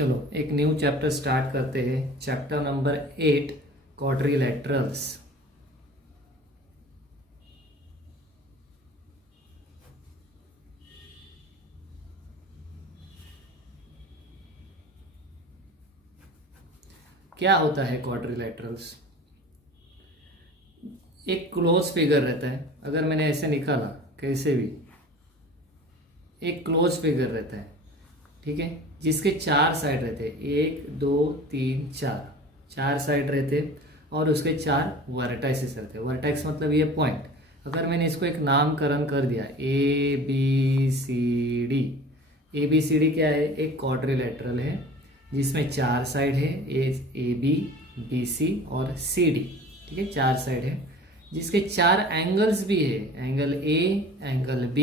चलो एक new chapter start करते हैं। Chapter number 8, क्वाड्रिलैटरल्स। क्या होता है क्वाड्रिलैटरल्स? एक क्लोज फिगर रहता है। अगर मैंने ऐसे निकाला कैसे भी, एक क्लोज फिगर रहता है, ठीक है, जिसके चार साइड रहते हैं, 1 2 3 4, चार साइड रहते और उसके चार वर्टाइसेस रहते हैं। वर्टेक्स मतलब ये पॉइंट। अगर मैंने इसको एक नामकरण कर दिया ABCD, ABCD क्या है? एक क्वाड्रिलैटरल है जिसमें चार साइड है, AB BC और CD, ठीक है, चार साइड है, जिसके चार एंगल्स भी है, angle A, angle B,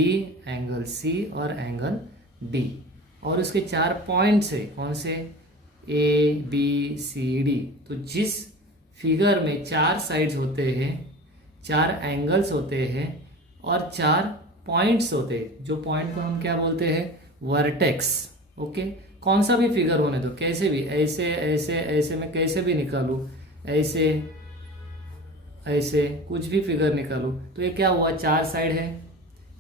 angle C और एंगल D, और उसके चार पॉइंट्स है। कौन से? ABCD। तो जिस फिगर में चार साइड्स होते हैं, चार एंगल्स होते हैं और चार पॉइंट्स होते हैं, जो पॉइंट को हम क्या बोलते हैं? वर्टेक्स। ओके, कौन सा भी फिगर होने दो, कैसे भी, ऐसे ऐसे ऐसे मैं कैसे भी निकालूं, ऐसे ऐसे कुछ भी फिगर निकालूं, तो ये क्या हुआ? चार साइड है,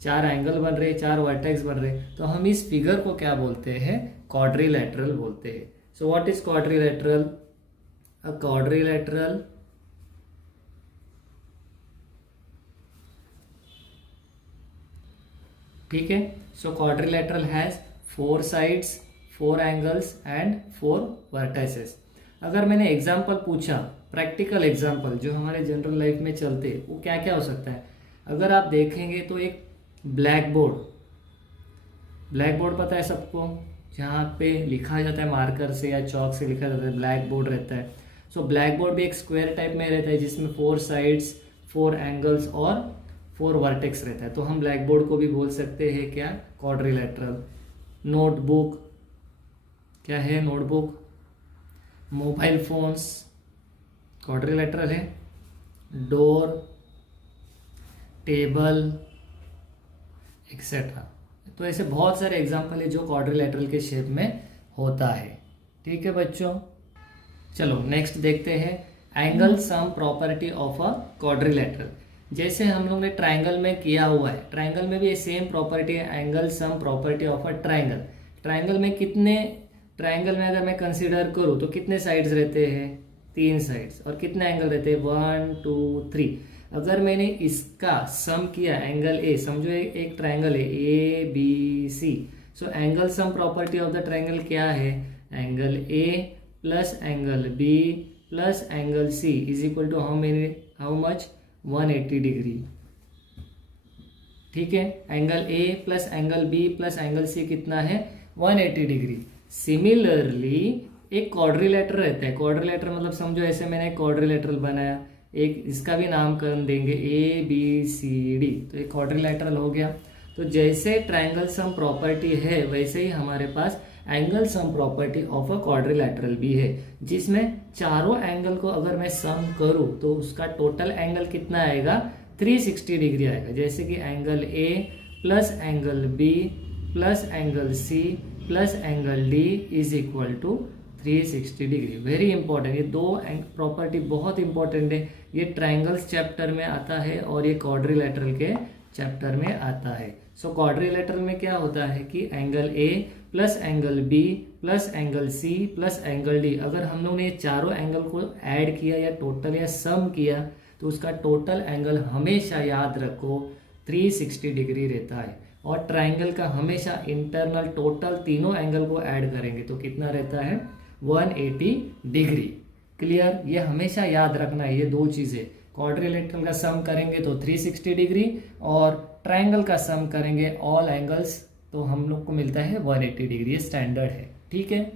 चार एंगल बन रहे, चार वर्टेक्स बन रहे, तो हम इस फिगर को क्या बोलते हैं? क्वाड्रिलैटरल बोलते हैं। So what is quadrilateral? A quadrilateral ठीक है। So quadrilateral has 4 sides, 4 angles and 4 vertices. अगर मैंने एग्जाम्पल पूछा, प्रैक्टिकल एग्जाम्पल जो हमारे जनरल लाइफ में चलते, वो क्या क्या हो सकता है? अगर आप देखेंगे तो एक ब्लैक बोर्ड, ब्लैक बोर्ड पता है सबको, जहाँ पे लिखा जाता है मार्कर से या चौक से लिखा जाता है, ब्लैक बोर्ड रहता है। सो ब्लैक बोर्ड भी एक स्क्वायर टाइप में रहता है जिसमें 4 साइड्स, 4 एंगल्स और 4 वर्टेक्स रहता है। तो हम ब्लैक बोर्ड को भी बोल सकते हैं क्या? क्वाड्रिलैटरल। नोटबुक क्या है? नोटबुक। मोबाइल फोन्स क्वाड्रिलैटरल है। Door, table etcetera. तो ऐसे बहुत सारे एग्जाम्पल है जो क्वाड्रिलैटरल के शेप में होता है। ठीक है बच्चों, चलो नेक्स्ट देखते हैं angle sum property of a quadrilateral. जैसे हम लोग ने ट्राइंगल में किया हुआ है, ट्राइंगल में भी सेम प्रॉपर्टी है, angle sum property of a triangle. Triangle में कितने, ट्राइंगल में अगर मैं कंसीडर करूँ तो कितने साइड्स रहते हैं? 3 साइड्स। और कितने एंगल रहते हैं? 1 2 3। अगर मैंने इसका सम किया, एंगल ए, समझो एक ट्राइंगल है ABC, so angle sum property of the triangle क्या है? Angle A plus angle B plus angle C is equal to how much? 180 degree. ठीक है, angle A plus angle B plus angle C कितना है? 180 degree. Similarly एक quadrilateral रहता है, quadrilateral मतलब समझो ऐसे मैंने क्वाड्रिलैटरल बनाया, एक इसका भी नामकरण देंगे ABCD, तो एक क्वाड्रिलैटरल हो गया। तो जैसे ट्राइंगल सम प्रॉपर्टी है वैसे ही हमारे पास angle sum property of a quadrilateral भी है, जिसमें चारों एंगल को अगर मैं सम करूं तो उसका टोटल एंगल कितना आएगा? 360 डिग्री आएगा। जैसे कि angle A plus angle B plus angle C plus angle D is equal to 360 degree. Very important, ये दो प्रॉपर्टी बहुत इंपॉर्टेंट है। ये ट्राइंगल्स चैप्टर में आता है और ये क्वाड्रिलैटरल के चैप्टर में आता है। सो क्वाड्रिलैटरल में क्या होता है कि angle A plus angle B plus angle C plus angle D, अगर हम लोग ने ये चारों एंगल को ऐड किया या टोटल या सम किया तो उसका टोटल एंगल हमेशा याद रखो 360 डिग्री रहता है। और ट्राइंगल का हमेशा इंटरनल टोटल तीनों एंगल को ऐड करेंगे तो कितना रहता है? 180 डिग्री। क्लियर? ये हमेशा याद रखना है, ये दो चीज़ें। क्वाड्रिलैटरल का सम करेंगे तो 360 डिग्री और ट्राइंगल का सम करेंगे ऑल एंगल्स तो हम लोग को मिलता है 180 डिग्री। ये स्टैंडर्ड है। ठीक है,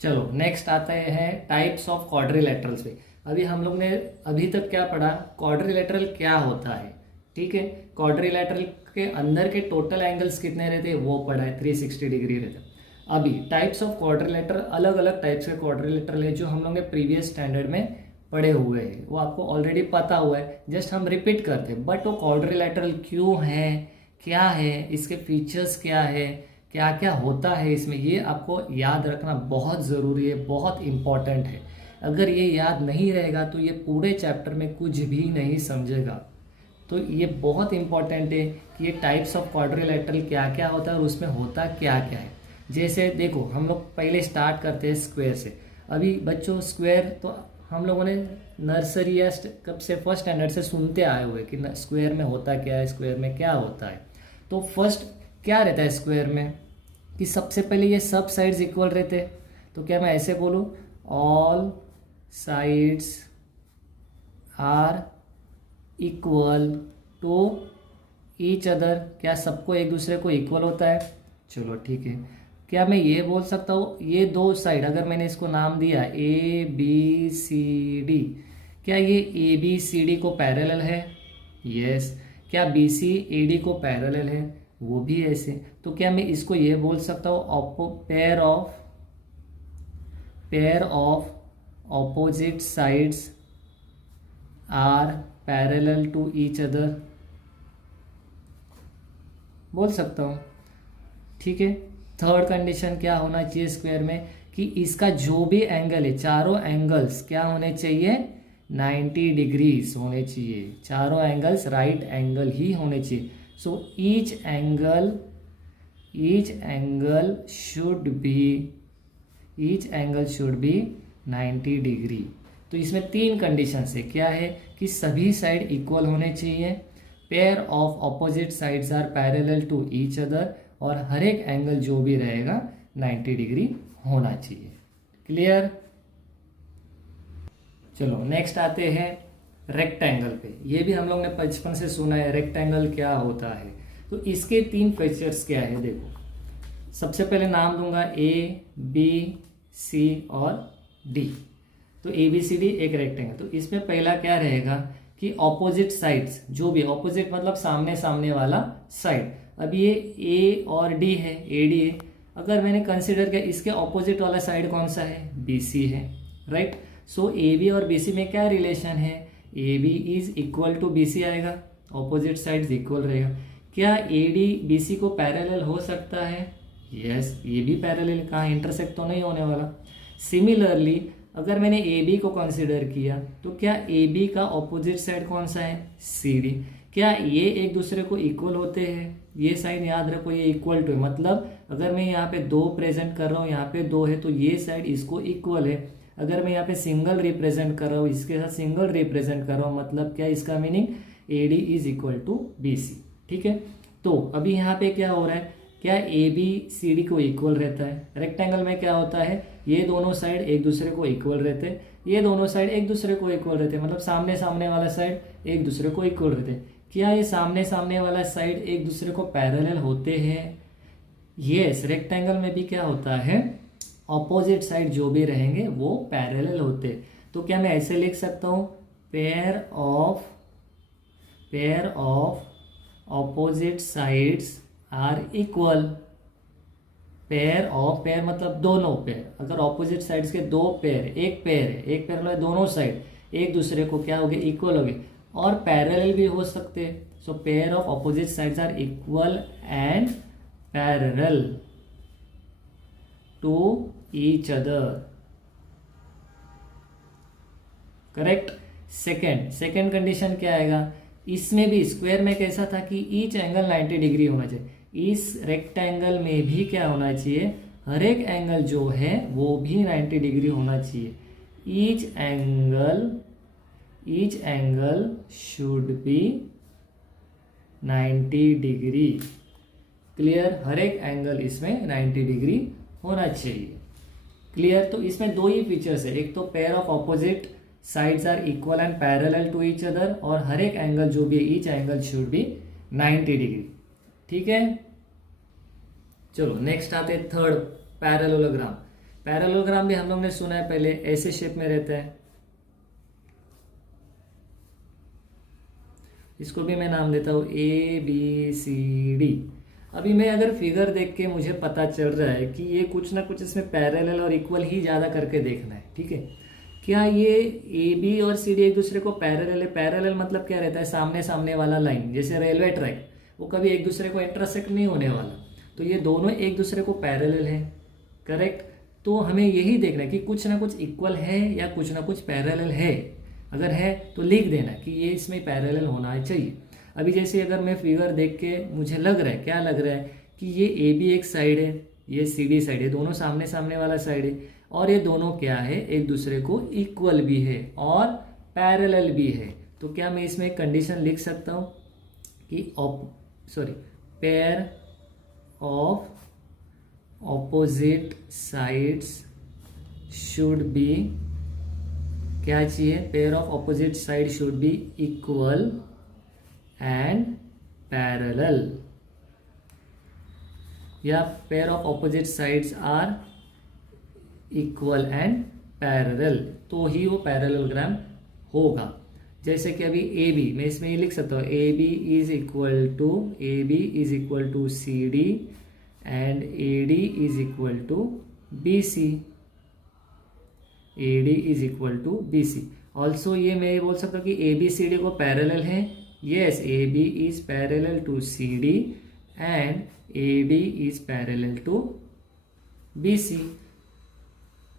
चलो नेक्स्ट आता है टाइप्स ऑफ क्वाड्रिलैटरल्स पे। अभी हम लोग ने अभी तक क्या पढ़ा? क्वाड्रिलैटरल क्या होता है। ठीक है, क्वाड्रिलैटरल के अंदर के टोटल एंगल्स कितने रहते हैं वो पढ़ा है, 360 डिग्री रहता है। अभी टाइप्स ऑफ क्वाड्रिलैटरल, अलग अलग टाइप्स के क्वाड्रिलैटरल है जो हम लोग ने प्रीवियस स्टैंडर्ड में पढ़े हुए हैं, वो आपको ऑलरेडी पता हुआ है, जस्ट हम रिपीट करते हैं। बट वो क्वाड्रिलैटरल क्यों है, क्या है, इसके फीचर्स क्या है, क्या क्या होता है इसमें, ये आपको याद रखना बहुत ज़रूरी है, बहुत इम्पॉर्टेंट है। अगर ये याद नहीं रहेगा तो ये पूरे चैप्टर में कुछ भी नहीं समझेगा। तो ये बहुत इम्पॉर्टेंट है कि ये टाइप्स ऑफ क्वाड्रिलेटरल क्या क्या होता है और उसमें होता क्या क्या है। जैसे देखो, हम लोग पहले स्टार्ट करते हैं स्क्वायर से। अभी बच्चों स्क्वायर तो हम लोगों ने नर्सरी या कब से, फर्स्ट स्टैंडर्ड से सुनते आए हुए कि स्क्वायर में होता क्या है, स्क्वायर में क्या होता है। तो फर्स्ट क्या रहता है स्क्वायर में कि सबसे पहले ये सब साइड्स इक्वल रहते हैं। तो क्या मैं ऐसे बोलूँ, all sides are equal to each other. क्या सबको एक दूसरे को इक्वल होता है? चलो ठीक है। क्या मैं ये बोल सकता हूँ ये दो साइड, अगर मैंने इसको नाम दिया ए बी सी डी, क्या ये ए बी सी डी को पैरेलल है? यस। क्या बी सी ए डी को पैरेलल है? वो भी ऐसे। तो क्या मैं इसको ये बोल सकता हूँ pair of opposite sides are parallel to each other, बोल सकता हूँ। ठीक है। थर्ड कंडीशन क्या होना चाहिए स्क्वायर में कि इसका जो भी एंगल है, चारों एंगल्स क्या होने चाहिए? 90 डिग्रीज होने चाहिए। चारों एंगल्स राइट एंगल ही होने चाहिए। So each angle should be 90 degree. तो इसमें तीन कंडीशन है। क्या है कि सभी साइड इक्वल होने चाहिए, pair of opposite sides are parallel to each other, और हर एक एंगल जो भी रहेगा 90 डिग्री होना चाहिए। क्लियर? चलो नेक्स्ट आते हैं रेक्टेंगल पे। ये भी हम लोग ने बचपन से सुना है, रेक्टेंगल क्या होता है। तो इसके तीन फीचर्स क्या है देखो। सबसे पहले नाम दूंगा ए बी सी और डी। तो ए बी सी डी एक रेक्टेंगल। तो इसमें पहला क्या रहेगा कि ऑपोजिट साइड्स, जो भी ऑपोजिट मतलब सामने सामने वाला साइड। अब ये ए और डी है, ए डी है। अगर मैंने कंसिडर किया इसके ऑपोजिट वाला साइड कौन सा है? बी सी है, राइट। सो ए बी और बी सी में क्या रिलेशन है? A B is equal to B C आएगा, ऑपोजिट साइड्स इक्वल रहेगा। क्या ए डी बी सी को पैरेलल हो सकता है? यस, ये भी पैरेलल, कहाँ इंटरसेक्ट तो नहीं होने वाला। सिमिलरली अगर मैंने ए बी को कंसिडर किया तो क्या ए बी का ऑपोजिट साइड कौन सा है? C D. क्या ये एक दूसरे को इक्वल होते हैं? ये साइड याद रखो, ये इक्वल टू है, मतलब अगर मैं यहाँ पे दो प्रेजेंट कर रहा हूँ, यहाँ पे दो है, तो ये साइड इसको इक्वल है। अगर मैं यहाँ पे सिंगल रिप्रेजेंट कर रहा हूँ, इसके साथ सिंगल रिप्रेजेंट कर रहा हूँ, मतलब क्या इसका meaning A D is equal to B C. ठीक है। तो अभी यहाँ पे क्या हो रहा है, क्या ए बी सी डी को इक्वल रहता है। रेक्टेंगल में क्या होता है, ये दोनों साइड एक दूसरे को इक्वल रहते हैं, ये दोनों साइड एक दूसरे को इक्वल रहते हैं, मतलब सामने सामने वाला साइड एक दूसरे को इक्वल रहते हैं। क्या ये सामने सामने वाला साइड एक दूसरे को पैरेलल होते हैं? यस। रेक्टेंगल में भी क्या होता है, ऑपोजिट साइड जो भी रहेंगे वो पैरेलल होते हैं। तो क्या मैं ऐसे लिख सकता हूँ, pair of opposite sides are equal. Pair मतलब दोनों पेयर। अगर ऑपोजिट साइड्स के दो पेयर, एक पेयर है, एक पेयर मतलब दोनों साइड एक दूसरे को क्या हो गए? इक्वल हो गए, और पैरेलल भी हो सकते हैं। So pair of opposite sides are equal and parallel to each other. Correct. Second condition क्या आएगा, इसमें भी स्क्वायर में कैसा था कि ईच एंगल 90 डिग्री होना चाहिए। इस रेक्टेंगल में भी क्या होना चाहिए, हर एक एंगल जो है वो भी 90 डिग्री होना चाहिए। Each angle should be 90 degree. Clear? हर एक एंगल इसमें 90 डिग्री होना चाहिए। क्लियर? तो इसमें दो ही फीचर्स है, एक तो pair of opposite sides are equal and parallel to each other, और हर एक एंगल जो भी each angle should be 90 degree. ठीक है। चलो नेक्स्ट आते हैं थर्ड, पैरेललोग्राम। पैरेललोग्राम भी हम लोग ने सुना है पहले, ऐसे शेप में रहता है। इसको भी मैं नाम देता हूँ ए बी सी डी। अभी मैं अगर फिगर देख के मुझे पता चल रहा है कि ये कुछ ना कुछ इसमें पैरेलल और इक्वल ही ज़्यादा करके देखना है। ठीक है। क्या ये ए बी और सी डी एक दूसरे को पैरेलल है? पैरेलल मतलब क्या रहता है, सामने सामने वाला लाइन, जैसे रेलवे ट्रैक, वो कभी एक दूसरे को इंटरसेक्ट नहीं होने वाला। तो ये दोनों एक दूसरे को पैरेलल है, करेक्ट। तो हमें यही देखना है कि कुछ ना कुछ इक्वल है या कुछ ना कुछ पैरेलल है। अगर है तो लिख देना कि ये इसमें पैरेलल होना चाहिए। अभी जैसे अगर मैं फिगर देख के मुझे लग रहा है, क्या लग रहा है कि ये ए बी एक साइड है, ये सी डी साइड है, दोनों सामने सामने वाला साइड है, और ये दोनों क्या है, एक दूसरे को इक्वल भी है और पैरेलल भी है। तो क्या मैं इसमें एक कंडीशन लिख सकता हूँ कि pair of opposite sides should be, क्या चाहिए, pair of opposite side should be equal and parallel, या pair of opposite sides are equal and parallel, तो ही वो पैरेललोग्राम होगा। जैसे कि अभी ए बी, मैं इसमें ये लिख सकता हूँ A B is equal to C D and A D is equal to B C, A D is equal to B C. Also ये मैं बोल सकता हूँ कि ए बी सी डी को पैरेलल है, yes A B is parallel to C D and A D is parallel to B C,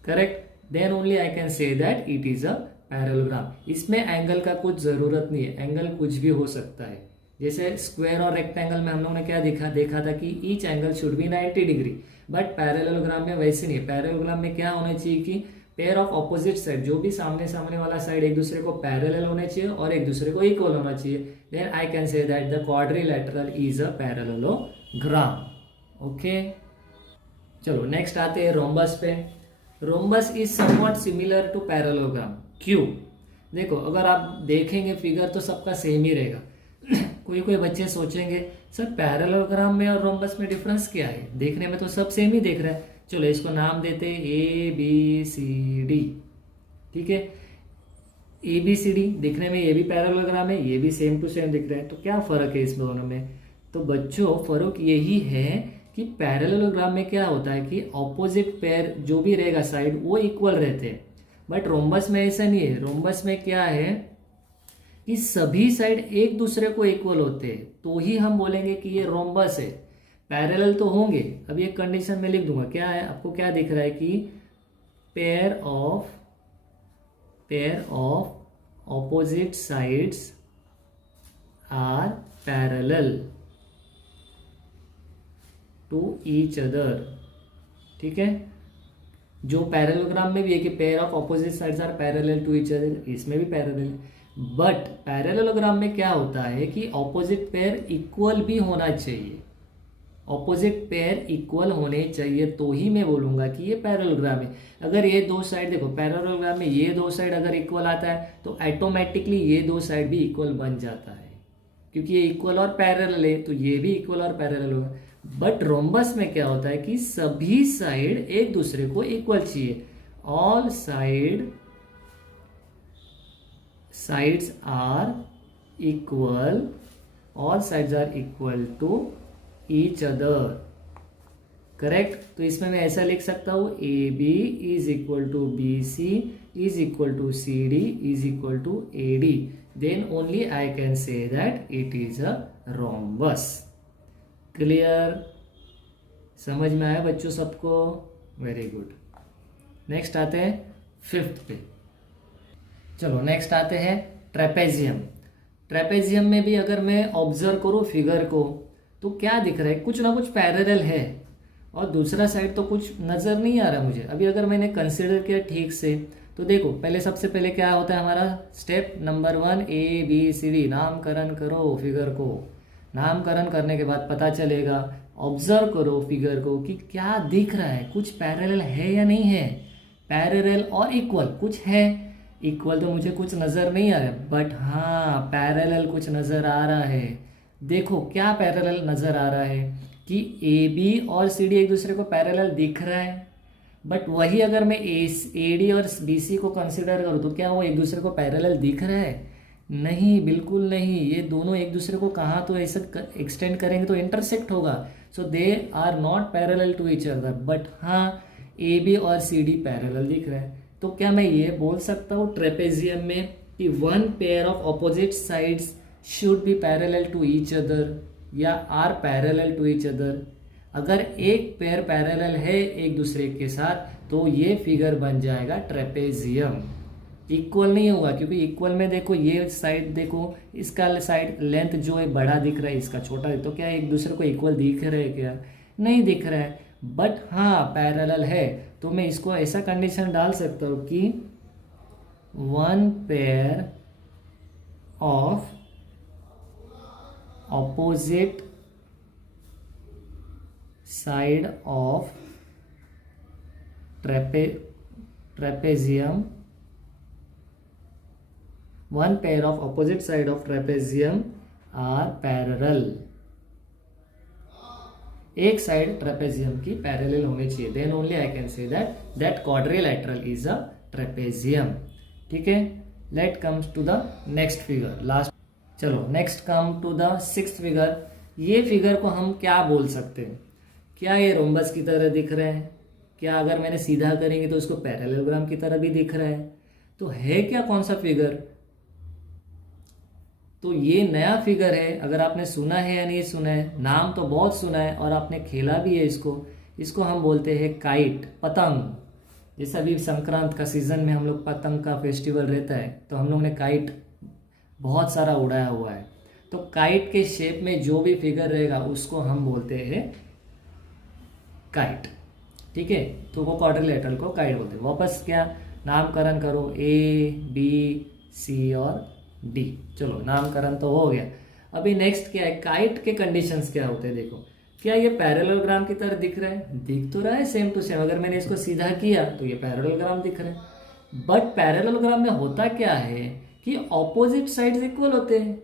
correct. Then only I can say that it is a parallelogram. इसमें angle का कुछ जरूरत नहीं है, angle कुछ भी हो सकता है। जैसे स्क्वायर और रेक्टेंगल में हम लोगों ने क्या देखा था कि each angle should be 90 degree, but parallelogram में वैसे नहीं है। पैरेललोग्राम में क्या होना चाहिए कि पेयर ऑफ ऑपोजिट साइड, जो भी सामने सामने वाला साइड एक दूसरे को पैरेलल होना चाहिए और एक दूसरे को इक्वल होना चाहिए। Then I can say that the quadrilateral is a parallelogram. Okay, चलो नेक्स्ट आते हैं रोम्बस पे। Rhombus is somewhat similar to parallelogram. क्यों? देखो, अगर आप देखेंगे फिगर तो सबका सेम ही रहेगा। कोई कोई बच्चे सोचेंगे सर पैरेललोग्राम में और रोम्बस में डिफरेंस क्या है, देखने में तो सब सेम ही देख रहा है। चलो इसको नाम देते हैं ए बी सी डी, ठीक है। ए बी सी डी दिखने में ये भी पैरेललोग्राम है, ये भी सेम टू सेम दिख रहा है, तो क्या फर्क है इस दोनों में? तो बच्चों फर्क यही है कि पैरेललोग्राम में क्या होता है कि ऑपोजिट पेयर जो भी रहेगा साइड वो इक्वल रहते हैं, बट रोम्बस में ऐसा नहीं है। रोम्बस में क्या है कि सभी साइड एक दूसरे को इक्वल होते हैं, तो ही हम बोलेंगे कि ये रोम्बस है। पैरेलल तो होंगे, अभी एक कंडीशन में लिख दूंगा। क्या है, आपको क्या दिख रहा है कि pair of opposite sides are parallel to each other, ठीक है। जो पैरेललोग्राम में भी है कि pair of opposite sides are parallel to each other, इसमें भी पैरेलल है। बट पैरेललोग्राम में क्या होता है कि ऑपोजिट पेयर इक्वल भी होना चाहिए, ऑपोजिट पेयर इक्वल होने चाहिए, तो ही मैं बोलूंगा कि ये पैरेललोग्राम है। अगर ये दो साइड, देखो पैरेललोग्राम में ये दो साइड अगर इक्वल आता है तो ऑटोमेटिकली ये दो साइड भी इक्वल बन जाता है, क्योंकि ये इक्वल और पैरेलल है, तो ये भी इक्वल और पैरेलल होगा। बट रोम्बस में क्या होता है कि सभी साइड एक दूसरे को इक्वल चाहिए, all sides are equal, all sides are equal to each other, correct. तो इसमें मैं ऐसा लिख सकता हूं A B is equal to B C is equal to C D is equal to A D, then only I can say that it is a rhombus. Clear? समझ में आया बच्चों सबको? Very good. नेक्स्ट आते हैं fifth पे। चलो next आते हैं ट्रेपेजियम। ट्रेपेजियम में भी अगर मैं ऑब्जर्व करूं फिगर को तो क्या दिख रहा है, कुछ ना कुछ पैरेलल है और दूसरा साइड तो कुछ नजर नहीं आ रहा मुझे। अभी अगर मैंने कंसिडर किया ठीक से तो देखो, पहले सबसे पहले क्या होता है हमारा step number 1, A B C D, नामकरण करो फिगर को। नामकरण करने के बाद पता चलेगा, ऑब्जर्व करो फिगर को कि क्या दिख रहा है, कुछ पैरेलल है या नहीं है। पैरेलल और इक्वल कुछ है, इक्वल तो मुझे कुछ नजर नहीं आ रहा, बट हाँ पैरेलल कुछ नजर आ रहा है। देखो क्या पैरेलल नजर आ रहा है कि ए बी और सी डी एक दूसरे को पैरेलल दिख रहा है, बट वही अगर मैं ए डी और बी सी को कंसिडर करूँ तो क्या वो एक दूसरे को पैरेलल दिख रहा है? नहीं, बिल्कुल नहीं। ये दोनों एक दूसरे को कहाँ तो ऐसा एक्सटेंड करेंगे तो इंटरसेक्ट होगा, so they are not parallel to each other, but हाँ ए बी और सी डी पैरेलल दिख रहा है। तो क्या मैं ये बोल सकता हूँ ट्रेपेजियम में कि one pair of opposite sides should be parallel to each other या are parallel to each other? अगर एक पेयर पैरेलल है एक दूसरे के साथ तो ये फिगर बन जाएगा ट्रेपेजियम। इक्वल नहीं होगा, क्योंकि इक्वल में देखो ये साइड देखो, इसका साइड लेंथ जो है बड़ा दिख रहा है, इसका छोटा है, तो क्या एक दूसरे को इक्वल दिख रहे हैं? क्या नहीं दिख रहा है। बट हाँ पैरेलल है, तो मैं इसको ऐसा कंडीशन डाल सकता हूँ कि one pair of opposite side of trapezium, one pair of opposite side of trapezium are parallel। एक साइड ट्रेपेजियम की पैरेलल होनी चाहिए, then only I can say that quadrilateral is a trapezium. ठीक है, let comes to the next figure, last. चलो next come to the sixth figure. ये figure को हम क्या बोल सकते हैं? क्या ये रोम्बस की तरह दिख रहा है? क्या अगर मैंने सीधा करेंगे तो उसको पैरेललोग्राम की तरह भी दिख रहा है? तो है क्या, कौन सा फिगर? तो ये नया फिगर है, अगर आपने सुना है या नहीं सुना है, नाम तो बहुत सुना है और आपने खेला भी है इसको हम बोलते हैं काइट, पतंग। जैसे अभी संक्रांत का सीजन में हम लोग पतंग का फेस्टिवल रहता है, तो हम लोग ने काइट बहुत सारा उड़ाया हुआ है। तो काइट के शेप में जो भी फिगर रहेगा उसको हम बोलते हैं काइट। ठीक है, तो वो क्वाड्रिलेटरल को काइट बोलते हैं। वापस क्या नामकरण करो, ए बी सी और डी। चलो नामकरण तो हो गया। अभी नेक्स्ट क्या है, काइट के कंडीशंस क्या होते हैं? देखो, क्या ये पैरेललोग्राम की तरह दिख रहा है? दिख तो रहा है सेम टू सेम। अगर मैंने इसको सीधा किया तो ये पैरेललोग्राम दिख रहा है। बट पैरेललोग्राम में होता क्या है कि ऑपोजिट साइड्स इक्वल होते हैं।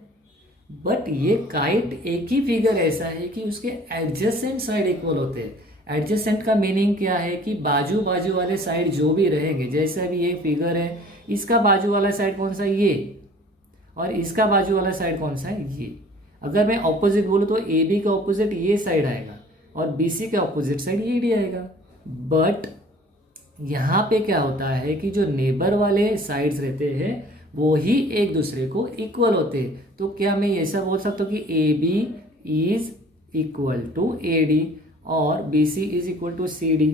बट ये काइट एक ही फिगर ऐसा है कि उसके एडजेसेंट साइड इक्वल होते हैं। एडजेसेंट का मीनिंग क्या है कि बाजू बाजू वाले साइड जो भी रहेंगे, जैसे अभी ये फिगर है, इसका बाजू वाला साइड कौन सा है? ये, और इसका बाजू वाला साइड कौन सा है? ये। अगर मैं ऑपोजिट बोलूँ तो ए बी का ऑपोजिट ये साइड आएगा और बी सी का ऑपोजिट साइड ये डी आएगा। बट यहाँ पे क्या होता है कि जो नेबर वाले साइड्स रहते हैं वो ही एक दूसरे को इक्वल होते हैं। तो क्या मैं ऐसा बोल सकता हूँ कि A B is equal to A D और B C is equal to C D?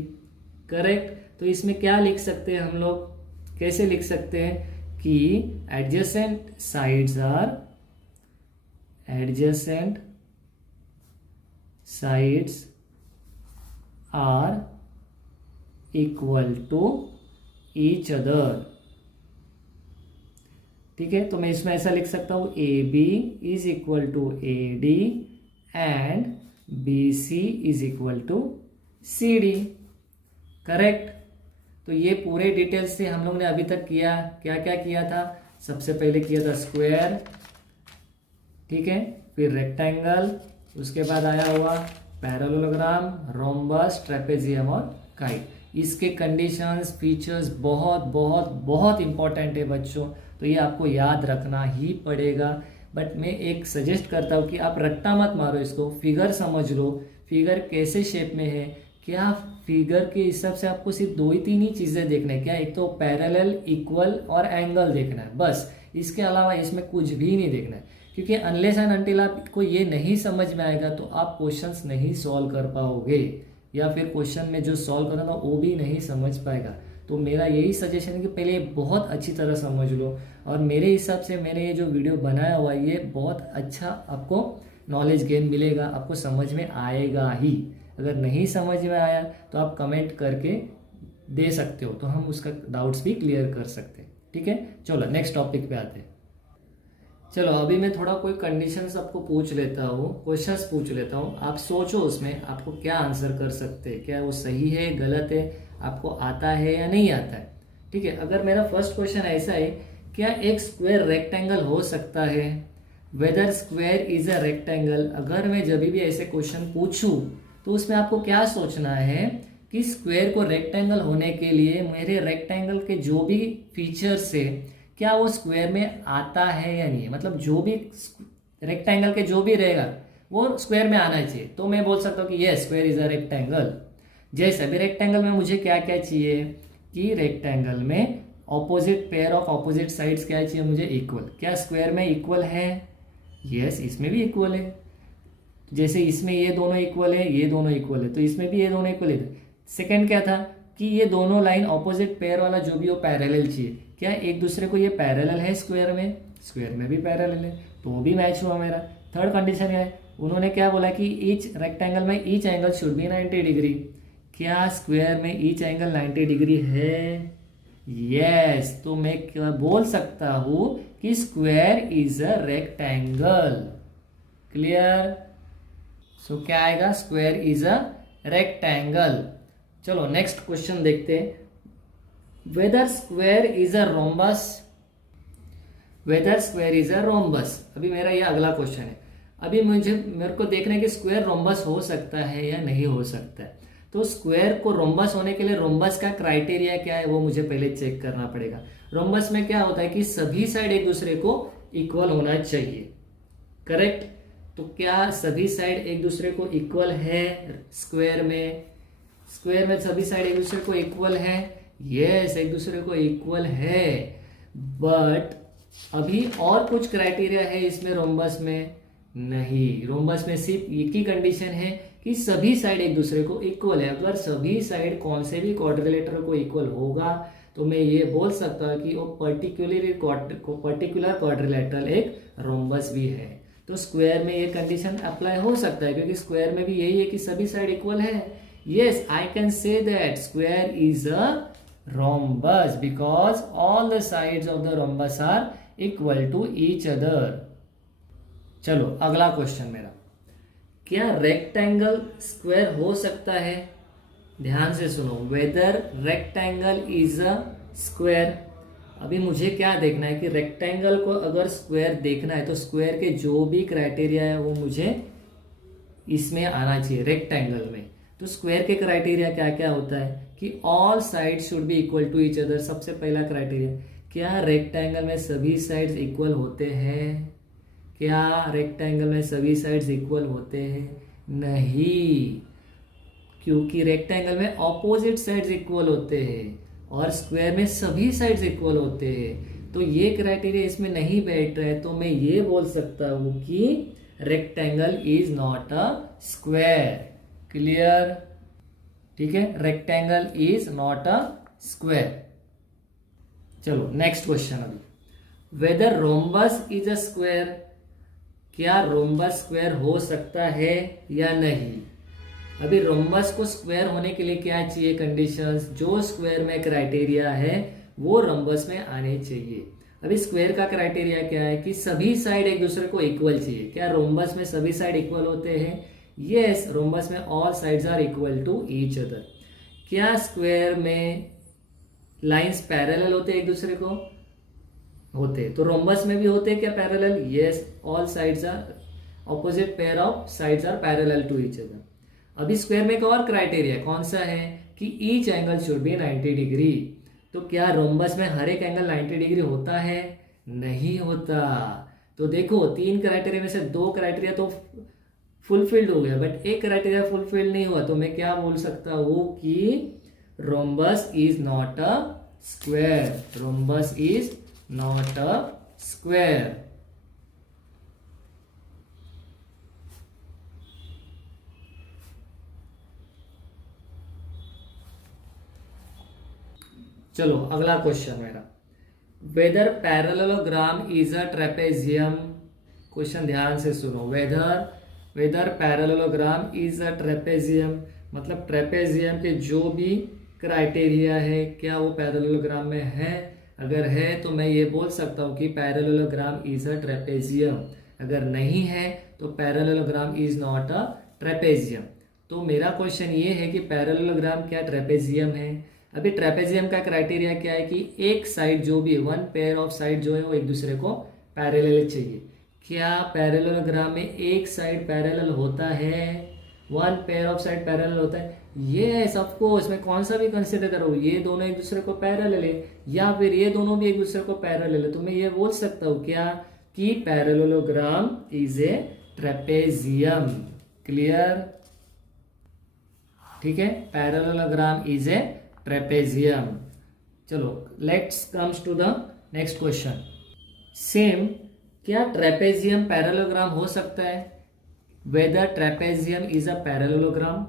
Correct. तो इसमें क्या लिख सकते हैं हम लोग, कैसे लिख सकते हैं कि adjacent sides are equal to each other. ठीक है, तो मैं इसमें ऐसा लिख सकता हूं, A B is equal to A D and B C is equal to C D. Correct. तो ये पूरे डिटेल्स से हम लोग ने अभी तक किया। क्या क्या किया था? सबसे पहले किया था स्क्वायर, ठीक है, फिर रेक्टेंगल, उसके बाद आया हुआ पैरेललोग्राम, रोम्बस, ट्रेपेजियम और काइट। इसके कंडीशंस, फीचर्स बहुत बहुत बहुत इंपॉर्टेंट है बच्चों, तो ये आपको याद रखना ही पड़ेगा। बट मैं एक सजेस्ट करता हूँ कि आप रट्टा मत मारो इसको, फिगर समझ लो, फिगर कैसे शेप में है, क्या फिगर के हिसाब से आपको सिर्फ दो ही तीन ही चीज़ें देखना है। क्या? एक तो पैरेलल, इक्वल और एंगल देखना है, बस। इसके अलावा इसमें कुछ भी नहीं देखना है, क्योंकि अनलेस एंड अनटिल आपको ये नहीं समझ में आएगा तो आप क्वेश्चंस नहीं सॉल्व कर पाओगे, या फिर क्वेश्चन में जो सॉल्व करना वो भी नहीं समझ पाएगा। तो मेरा यही सजेशन है कि पहले बहुत अच्छी तरह समझ लो, और मेरे हिसाब से मैंने ये जो वीडियो बनाया हुआ है ये बहुत अच्छा आपको नॉलेज गेन मिलेगा, आपको समझ में आएगा ही। अगर नहीं समझ में आया तो आप कमेंट करके दे सकते हो, तो हम उसका डाउट्स भी क्लियर कर सकते हैं। ठीक है, चलो नेक्स्ट टॉपिक पे आते हैं। चलो अभी मैं थोड़ा कोई कंडीशंस आपको पूछ लेता हूँ, क्वेश्चंस पूछ लेता हूँ, आप सोचो उसमें आपको क्या आंसर कर सकते हैं, क्या वो सही है, गलत है, आपको आता है या नहीं आता है। ठीक है, अगर मेरा फर्स्ट क्वेश्चन ऐसा है, क्या एक स्क्वायर रेक्टेंगल हो सकता है? Whether square is a rectangle. अगर मैं जब भी ऐसे क्वेश्चन पूछूं तो उसमें आपको क्या सोचना है कि स्क्वायर को रेक्टेंगल होने के लिए मेरे रेक्टेंगल के जो भी फीचर्स है क्या वो स्क्वायर में आता है या नहीं है। मतलब जो भी रेक्टेंगल के जो भी रहेगा वो स्क्वायर में आना चाहिए। तो मैं बोल सकता हूँ कि ये स्क्वायर इज अ रेक्टेंगल। जैसे भी रेक्टेंगल में मुझे क्या क्या चाहिए कि रेक्टेंगल में opposite pair of opposite sides क्या चाहिए मुझे? इक्वल। क्या स्क्वायर में इक्वल है? यस, इसमें भी इक्वल है। जैसे इसमें ये दोनों इक्वल है, ये दोनों इक्वल है, तो इसमें भी ये दोनों इक्वल है। सेकंड क्या था कि ये दोनों लाइन ऑपोजिट पेयर वाला जो भी हो पैरेलल चाहिए। क्या एक दूसरे को ये पैरेलल है स्क्वायर में भी पैरेलल है, तो वो भी मैच हुआ मेरा। थर्ड कंडीशन है, उन्होंने क्या बोला कि ईच रेक्टेंगल में each angle should be 90 degree. क्या स्क्वायर में ईच एंगल 90 डिग्री है? यस, तो मैं क्या बोल सकता हूं कि square is a rectangle. Clear? So क्या आएगा? Square is a rectangle. चलो नेक्स्ट क्वेश्चन देखते हैं। Whether square is a rhombus, whether square is a rhombus. अभी मेरा ये अगला क्वेश्चन है। अभी मेरे को देखना है कि स्क्वायर रोम्बस हो सकता है या नहीं हो सकता है। तो स्क्वायर को रोम्बस होने के लिए रोम्बस का क्राइटेरिया क्या है वो मुझे पहले चेक करना पड़ेगा। रोम्बस में क्या होता है कि सभी साइड एक दूसरे को इक्वल होना चाहिए, करेक्ट? तो क्या सभी साइड एक दूसरे को इक्वल है स्क्वायर में? स्क्वायर में सभी साइड एक दूसरे को इक्वल है? यस, एक दूसरे को इक्वल है। बट अभी और कुछ क्राइटेरिया है इसमें रोम्बस में? नहीं, रोम्बस में सिर्फ एक ही कंडीशन है कि सभी साइड एक दूसरे को इक्वल है। अगर सभी साइड कौन से भी क्वाड्रिलेटरल को इक्वल होगा तो मैं ये बोल सकता हूँ कि वो पर्टिकुलर क्वाड्रिलेटरल एक रोम्बस भी है। तो स्क्वायर में ये कंडीशन अप्लाई हो सकता है क्योंकि स्क्वायर में भी यही है कि सभी साइड इक्वल है। Yes, I can say that square is a rhombus because all the sides of the rhombus are equal to each other. चलो अगला क्वेश्चन मेरा, क्या रेक्टेंगल स्क्वायर हो सकता है? ध्यान से सुनो, whether rectangle is a square. अभी मुझे क्या देखना है कि रेक्टेंगल को अगर स्क्वायर देखना है तो स्क्वायर के जो भी क्राइटेरिया है वो मुझे इसमें आना चाहिए रेक्टेंगल में। तो स्क्वायर के क्राइटेरिया क्या क्या होता है कि all side should be equal to each other. सबसे पहला क्राइटेरिया, क्या रेक्टेंगल में सभी साइड्स इक्वल होते हैं? क्या रेक्टेंगल में सभी साइड्स इक्वल होते हैं? नहीं, क्योंकि रेक्टेंगल में ऑपोजिट साइड्स इक्वल होते हैं और स्क्वायर में सभी साइड्स इक्वल होते हैं। तो ये क्राइटेरिया इसमें नहीं बैठ रहा है, तो मैं ये बोल सकता हूं कि rectangle is not a square. Clear? ठीक है, rectangle is not a square. चलो नेक्स्ट क्वेश्चन। अभी whether rhombus is a square, क्या रोम्बस स्क्वायर हो सकता है या नहीं? अभी रोम्बस को स्क्वायर होने के लिए क्या चाहिए कंडीशंस? जो स्क्वायर में क्राइटेरिया है वो रोम्बस में आने चाहिए। अभी स्क्वायर का क्राइटेरिया क्या है कि सभी साइड एक दूसरे को इक्वल चाहिए। क्या रोम्बस में सभी साइड इक्वल होते हैं? यस, रोम्बस में all sides are equal to each other. क्या स्क्वायर में लाइंस पैरेलल होते हैं एक दूसरे को? होते। तो रोम्बस में भी होते हैं क्या parallel? Yes, all sides are opposite pair of sides are parallel to each other. अभी स्क्वायर में एक और क्राइटेरिया कौन सा है कि each angle should be 90 degree. तो क्या रोम्बस में हर एक एंगल 90 डिग्री होता है? नहीं होता। तो देखो, तीन क्राइटेरिया में से दो क्राइटेरिया तो फुलफिल्ड हो गया, बट एक क्राइटेरिया फुलफिल्ड नहीं हुआ। तो मैं क्या बोल सकता हूं कि rhombus is not a square. Rhombus is not a square. चलो अगला क्वेश्चन मेरा, whether parallelogram is a trapezium. Question ध्यान से सुनो, whether parallelogram is a trapezium, मतलब ट्रेपेजियम के जो भी क्राइटेरिया है क्या वो पैरेललोग्राम में है? अगर है तो मैं ये बोल सकता हूँ कि पैरेललोग्राम इज अ ट्रेपेजियम। अगर नहीं है तो parallelogram is not a trapezium. तो मेरा क्वेश्चन ये है कि पैरेललोग्राम क्या ट्रेपेजियम है? अभी ट्रेपेजियम का क्राइटेरिया क्या है कि एक साइड जो भी वन पेयर ऑफ साइड जो है वो एक दूसरे को पैरेलल चाहिए। क्या पैरेललोग्राम में एक साइड पैरेलल होता है? One pair of side parallel होता है? Yes, of course. मैं कौन सा भी कंसिडर करूँ, ये दोनों एक दूसरे को पैरेलल है या फिर ये दोनों भी एक दूसरे को पैरेलल है, तो मैं ये बोल सकता हूँ क्या कि parallelogram is a trapezium. Clear? ठीक है, पैरेललोग्राम इज ए ट्रेपेजियम। चलो let's comes to the next question. Same, क्या ट्रेपेजियम पैरेललोग्राम हो सकता है? Whether trapezium is a parallelogram.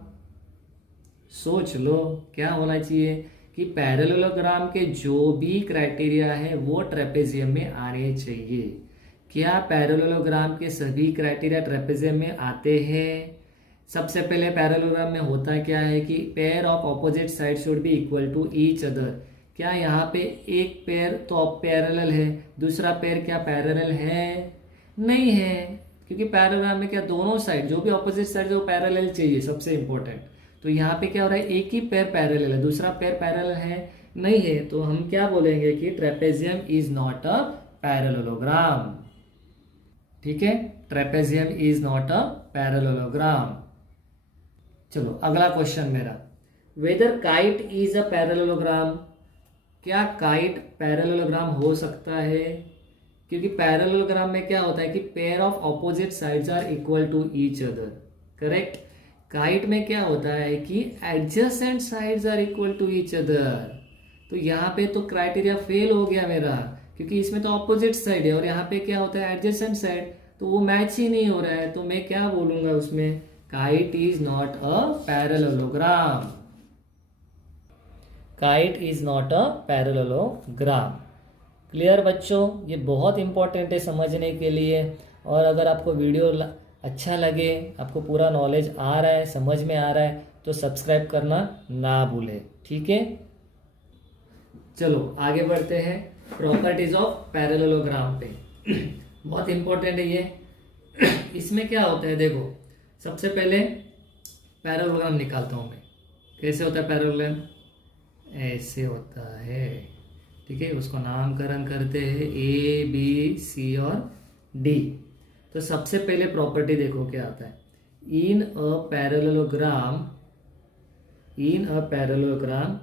सोच लो क्या होना चाहिए कि पैरेललोग्राम के जो भी क्राइटेरिया है वो ट्रेपेजियम में आने चाहिए। क्या पैरेललोग्राम के सभी क्राइटेरिया ट्रेपेजियम में आते हैं? सबसे पहले पैरेललोग्राम में होता क्या है कि pair of opposite side should be equal to each other. क्या यहाँ पे एक पेयर तो पैरेलल है, दूसरा पेयर क्या पैरेलल है? नहीं है, क्योंकि पैरेललोग्राम में क्या दोनों साइड जो भी ऑपोजिट साइड वो पैरेलल चाहिए, सबसे इंपॉर्टेंट। तो यहाँ पे क्या हो रहा है, एक ही पेयर पैरेलल है, दूसरा पेयर पैरेलल है नहीं है, तो हम क्या बोलेंगे कि trapezium is not a parallelogram. ठीक है, trapezium is not a parallelogram. चलो अगला क्वेश्चन मेरा, whether kite is a parallelogram. क्या काइट पैरेललोग्राम हो सकता है? क्योंकि पैरेललोग्राम में क्या होता है कि pair of opposite sides are equal to each other, correct. Kite में क्या होता है कि adjacent sides are equal to each other. तो यहाँ पे तो क्राइटेरिया फेल हो गया मेरा, क्योंकि इसमें तो ऑपोजिट साइड है और यहाँ पे क्या होता है एडजेसेंट साइड, तो वो मैच ही नहीं हो रहा है। तो मैं क्या बोलूंगा उसमें, kite is not a parallelogram. Kite is not a parallelogram. Clear बच्चों, ये बहुत इंपॉर्टेंट है समझने के लिए। और अगर आपको वीडियो अच्छा लगे, आपको पूरा नॉलेज आ रहा है, समझ में आ रहा है, तो सब्सक्राइब करना ना भूले, ठीक है। चलो आगे बढ़ते हैं प्रॉपर्टीज ऑफ पैरेललोग्राम पे। बहुत इंपॉर्टेंट है ये। इसमें क्या होता है देखो, सबसे पहले पैरेललोग्राम निकालता हूँ मैं। कैसे होता है पैरेललोग्राम? ऐसे होता है, ठीक है। उसको नामकरण करते हैं ए बी सी और डी। तो सबसे पहले प्रॉपर्टी देखो क्या आता है, in a parallelogram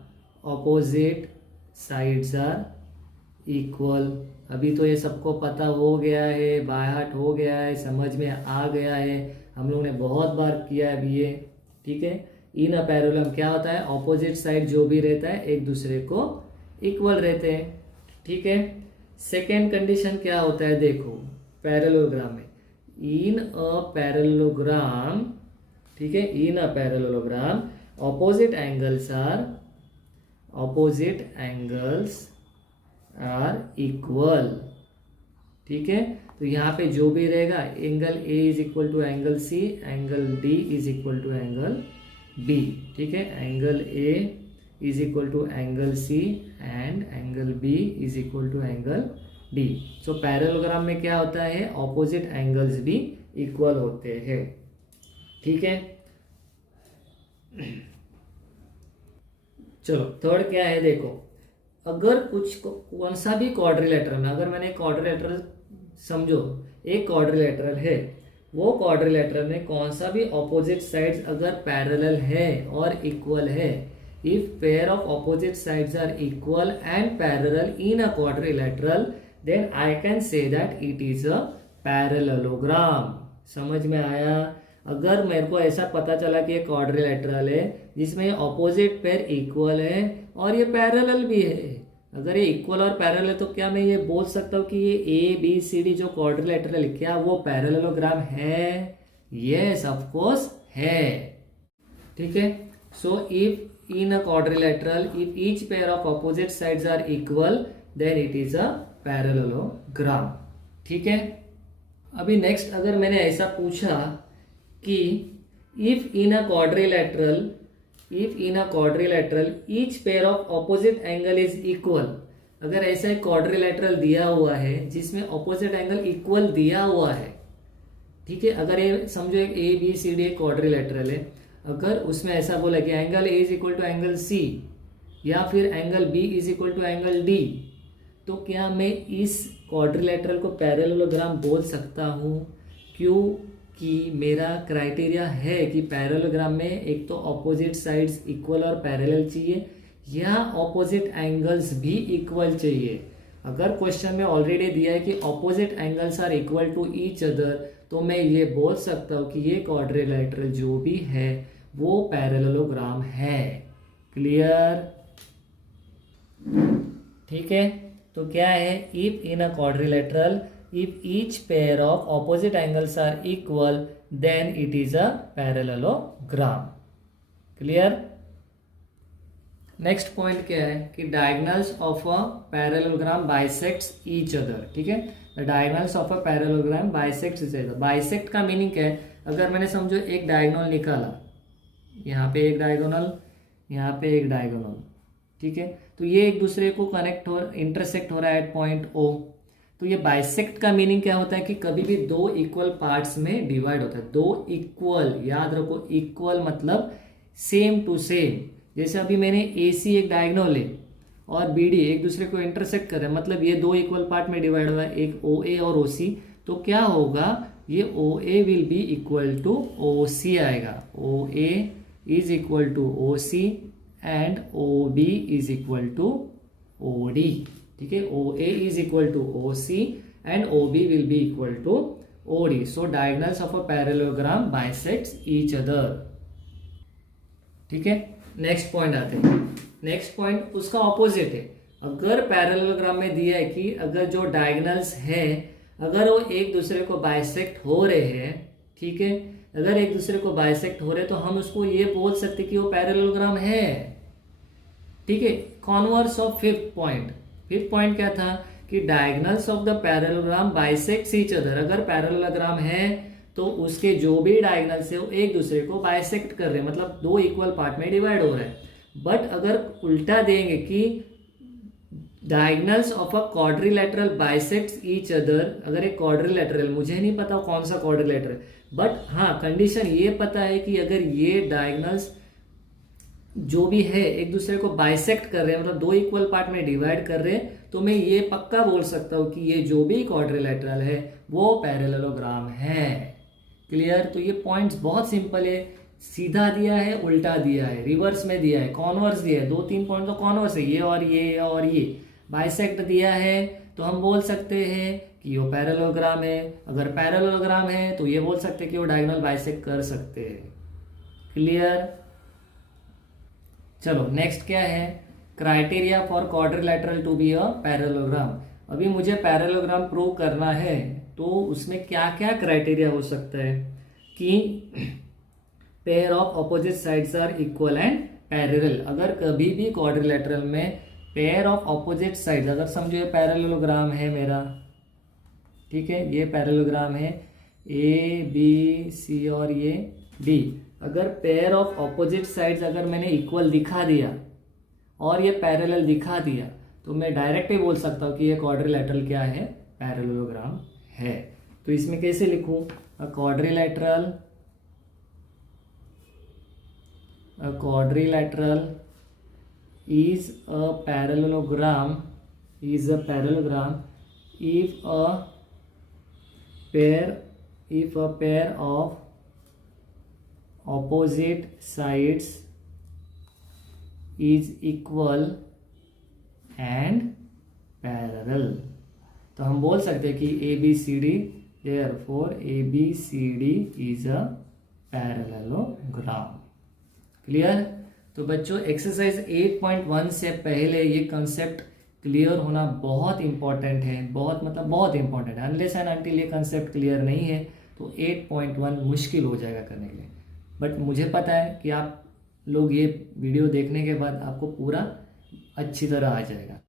opposite sides are equal. अभी तो ये सबको पता हो गया है, बाय हार्ट हो गया है, समझ में आ गया है, हम लोगों ने बहुत बार किया है अभी ये, ठीक है। इन अ पैरेललोग्राम क्या होता है, ऑपोजिट साइड जो भी रहता है एक दूसरे को इक्वल रहते हैं, ठीक है। सेकेंड कंडीशन क्या होता है देखो पैरेललोग्राम में, इन अ पैरेललोग्राम, ठीक है, in a parallelogram opposite angles are equal, ठीक है। तो यहाँ पे जो भी रहेगा, angle A is equal to angle C, angle D is equal to angle B, ठीक है। Angle A is equal to angle C and angle B is equal to angle D. So parallelogram में क्या होता है, opposite angles भी equal होते हैं, ठीक है। चलो थर्ड क्या है देखो, अगर कुछ कौन सा भी क्वाड्रिलेटरल में, अगर मैंने क्वाड्रिलेटरल समझो, एक क्वाड्रिलेटरल है, वो क्वाड्रिलेटरल में कौन सा भी ऑपोजिट साइड्स अगर पैरेलल है और इक्वल है, if pair of opposite sides are equal and parallel in a quadrilateral, then I can say that it is a parallelogram. समझ में आया? अगर मेरे को ऐसा पता चला कि ये क्वाड्रिलेटरल है जिसमें ऑपोजिट पेयर इक्वल है और ये पैरेलल भी है, अगर ये इक्वल और पैरेलल है, तो क्या मैं ये बोल सकता हूँ कि ये ए बी सी डी जो क्वाड्रिलेटरल है क्या वो पैरेललोग्राम है? यस ऑफ कोर्स है, ठीक है। So if in a quadrilateral if each pair of opposite sides are equal then it is a parallelogram, ठीक है। अभी नेक्स्ट अगर मैंने ऐसा पूछा कि if in a quadrilateral each pair of opposite angle is equal, अगर ऐसा एक क्वाड्रिलेटरल दिया हुआ है जिसमें ऑपोजिट एंगल इक्वल दिया हुआ है, ठीक है। अगर ये समझो एक A B C D quadrilateral है, अगर उसमें ऐसा बोला कि angle A is equal to angle C या फिर angle B is equal to angle D, तो क्या मैं इस क्वाड्रिलेटरल को पैरेललोग्राम बोल सकता हूँ? क्योंकि मेरा क्राइटेरिया है कि पैरेललोग्राम में एक तो ऑपोजिट साइड्स इक्वल और पैरेलल चाहिए या ऑपोजिट एंगल्स भी इक्वल चाहिए। अगर क्वेश्चन में ऑलरेडी दिया है कि opposite angles are equal to each other, तो मैं ये बोल सकता हूँ कि ये क्वाड्रिलेटरल जो भी है वो पैरेललोग्राम है। क्लियर? ठीक है। तो क्या है, if in a quadrilateral if each pair of opposite angles are equal then it is a parallelogram. Clear? Next point क्या है कि diagonals of a parallelogram bisects each other. ठीक है, the diagonals of a parallelogram bisects each other. Bisect का meaning क्या है? अगर मैंने समझो एक डायगोनल निकाला, यहाँ पे एक डायगोनल, यहाँ पे एक डायगोनल, ठीक है, तो ये एक दूसरे को इंटरसेक्ट हो रहा है एट पॉइंट O. तो ये बाइसेक्ट का मीनिंग क्या होता है कि कभी भी दो इक्वल पार्ट्स में डिवाइड होता है. दो इक्वल, याद रखो, इक्वल मतलब सेम टू सेम. जैसे अभी मैंने AC एक डायगोनल है और BD एक दूसरे को इंटरसेक्ट कर रहे हैं, मतलब ये दो इक्वल पार्ट में डिवाइड हुआ है, एक OA और OC. तो क्या होगा, ये OA will be equal to OC आएगा. OA is equal to OC and OB is equal to OD. ठीक है, OA is equal to OC and OB will be equal to OD. So diagonals of a parallelogram bisects each other. ठीक है, next point आते हैं. Next point उसका opposite है. अगर parallelogram में दिया है कि अगर जो डायगोनल्स है अगर वो एक दूसरे को बाइसेक्ट हो रहे हैं, ठीक है, अगर एक दूसरे को बाइसेक्ट हो रहे हैं तो हम उसको ये बोल सकते कि वो पैरेललोग्राम है. ठीक है, converse of fifth point. Fifth point क्या था कि diagonals of the parallelogram bisects each other. अगर पैरेललोग्राम है तो उसके जो भी डायगोनल्स है वो एक दूसरे को बाइसेक्ट कर रहे हैं, मतलब दो इक्वल पार्ट में डिवाइड हो रहा है. बट अगर उल्टा देंगे कि diagonals of a quadrilateral bisects each other, अगर एक क्वाड्रिलेटरल, मुझे नहीं पता कौन सा क्वाड्रिलेटरल, बट हाँ कंडीशन ये पता है कि अगर ये डायगोनल्स जो भी है एक दूसरे को बाइसेक्ट कर रहे हैं, मतलब दो इक्वल पार्ट में डिवाइड कर रहे हैं, तो मैं ये पक्का बोल सकता हूं कि ये जो भी क्वाड्रिलेटरल है वो पैरेललोग्राम है. क्लियर? तो ये पॉइंट्स बहुत सिंपल है. सीधा दिया है, उल्टा दिया है, रिवर्स में दिया है, कॉन्वर्स दिया है. दो तीन पॉइंट तो कॉन्वर्स है, ये और ये और ये. बाइसेक्ट दिया है तो हम बोल सकते हैं कि वो पैरेललोग्राम है. अगर पैरेललोग्राम है तो ये बोल सकते हैं कि वो डायगोनल बाइसेक्ट कर सकते हैं. क्लियर? चलो नेक्स्ट क्या है, criteria for quadrilateral to be a parallelogram. अभी मुझे पैरेललोग्राम प्रूव करना है तो उसमें क्या क्या क्राइटेरिया हो सकता है कि pair of opposite sides are equal and parallel. अगर कभी भी क्वाड्रिलेटरल में पेयर ऑफ ऑपोजिट साइड्स, अगर समझो ये पैरेललोग्राम है मेरा, ठीक है, ये पैरेललोग्राम है ABC और ये D. अगर पेयर ऑफ ऑपोजिट साइड्स अगर मैंने इक्वल दिखा दिया और ये पैरेलल दिखा दिया तो मैं डायरेक्ट ही बोल सकता हूँ कि ये क्वाड्रिलेटरल क्या है, पैरेललोग्राम है. तो इसमें कैसे लिखूं, अ quadrilateral is a parallelogram if a pair of opposite sides is equal and parallel. तो हम बोल सकते हैं कि ABCD, therefore ABCD is a parallelogram. Clear? तो बच्चों एक्सरसाइज 8.1 से पहले ये कंसेप्ट क्लियर होना बहुत इंपॉर्टेंट है. बहुत मतलब बहुत इंपॉर्टेंट है. अनलेस एंड अनटिल ये कंसेप्ट क्लियर नहीं है तो 8.1 मुश्किल हो जाएगा करने के लिए. बट मुझे पता है कि आप लोग ये वीडियो देखने के बाद आपको पूरा अच्छी तरह आ जाएगा.